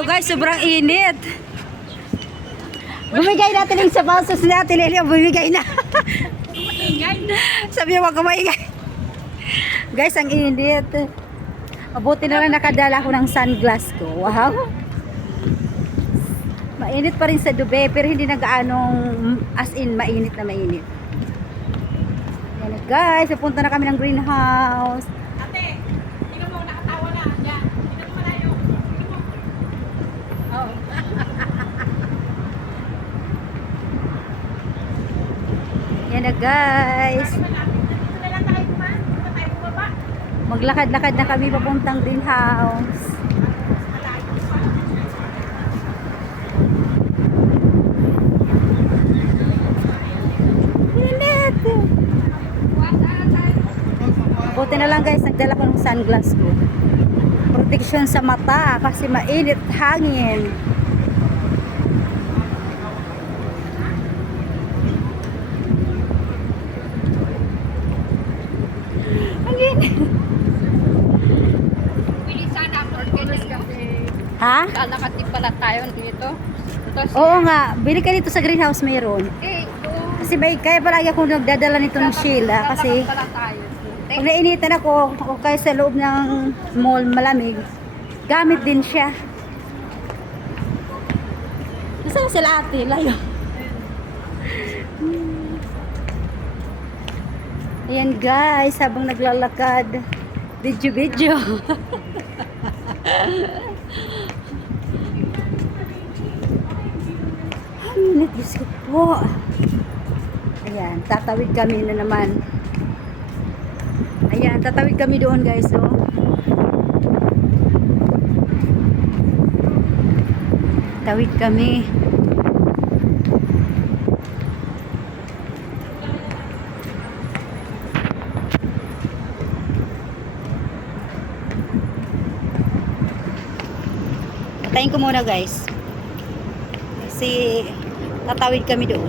Sobrang init. Bumigay natin yung sapatos natin, Elia. Bumigay na. Sabi niya, wag ka maingay. Guys, ang init. Mabuti na lang nakadala ko ng sunglass ko. Wow. Mainit pa rin sa dube, pero hindi na gaanong as in mainit na mainit. Yan guys, pupunta na kami ng greenhouse. Ate, tingnan mo, nakatawa na. Yan, tingnan mo malayo. Oh. Yan na guys. Dito na lang tayo kuman. Dito na tayo bumaba. Maglakad-lakad na kami papuntang greenhouse. Buti na lang guys, nagdala ko ng sunglass ko. Protection sa mata kasi mainit hangin. Init. Pili sana ako organic kasi. Ha? Lalakad din pala tayo dito. Tapos, Oo nga, bili ka dito sa greenhouse mayroon. eh. Kasi may, kaya palagi ako nagdadala nito ng Sheila kasi Lalakad pala tayo. pag nainitan ako o kaya sa loob ng mall malamig, gamit din siya. Nasaan na sila ate? Layo. Hmm. Ayan guys, habang naglalakad, video-video. Init, Diyos po. Ayan, tatawid kami na naman. Ayan, tatawid kami doon guys, oh. Tawid kami. Patayin ko muna guys. Kasi tatawid kami doon.